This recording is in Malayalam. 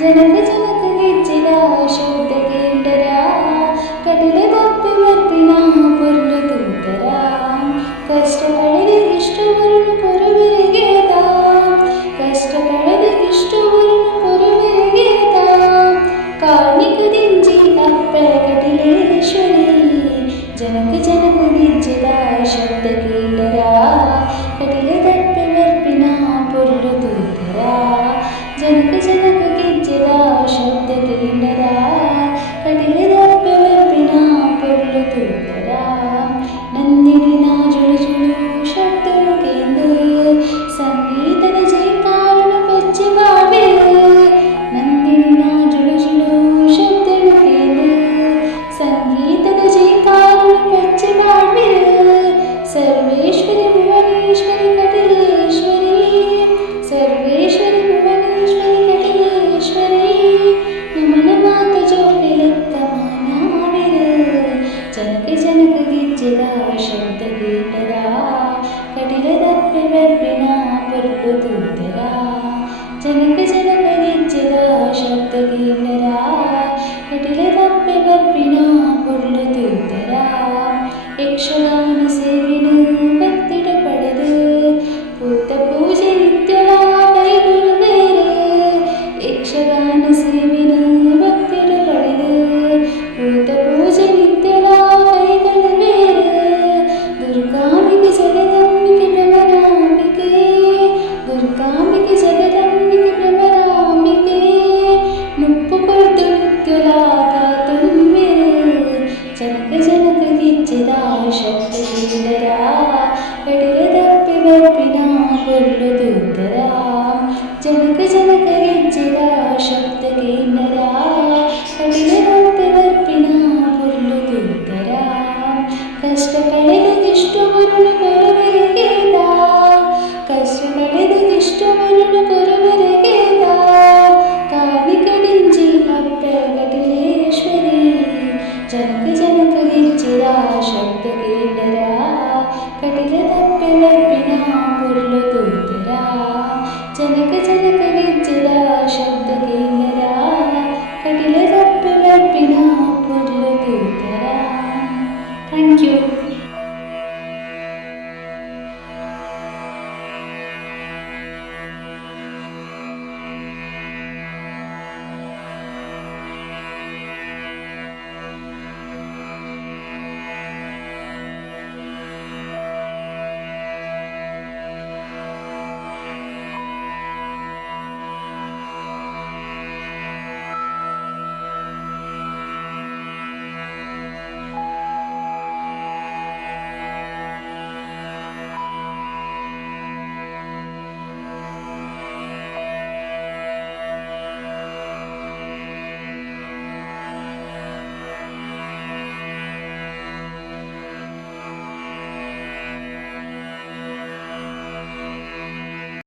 ജനക ജനക ഗിച്ചില ശബ്ദകീലരാ കടൽ തപ്പി വർപ്പിന പൊരുളു തൂതരാ കഷ്ടകളിൽ ഇഷ്ടവരുന്നു പൊരുവിരകേതാ കഷ്ടകളിൽ ഇഷ്ടവരുന്നു പൊരുവിരകേതാ കാണിക ദിഞ്ചി അപ്പകടിലേശ്വരി ജനക ജനക ഗിച്ചില ശബ്ദകീലരാ കടിലെ ಗಿಜ್ಜಿದ ಶಬ್ದ ಗೀಟರ ಕಟಿಲ ದಪ್ಪಿ ಬೆರ್ಪಿನ ಪುರುಕು ತೂತರ ಜನಕ ಜನಕ ಗಿಜ್ಜಿದ ಶಬ್ದ ജനക ജനക ഗിച്ചിതാ ശക്തി സുന്ദരാ എടിര തപ്പി വർപ്പിനാ കൊല്ലു ദൂതരാ ജനക ജനക ഗിച്ചിതാ ശക്തി കേന്ദ്രാ എടിര തപ്പി വർപ്പിനാ കൊല്ലു ദൂതരാ കഷ്ടകളിൽ ഇഷ്ടമരുണ ತುಗಿಚ್ಚಿರ ಶಕ್ತ ಕೇಳರ ಕಟಿಲ ತಪ್ಪಿಲಪ್ಪಿನ ಪುರುಳು ತುಯ್ತಿರ ಜನಕ ಜನಕ ಗೆಜ್ಜಿರ ಶಬ್ದ ಕೇಳರ ಕಟಿಲ ತಪ್ಪಿಲಪ್ಪಿನ ಪುರುಳು ತುಯ್ತಿರ ಥ್ಯಾಂಕ್ ಯು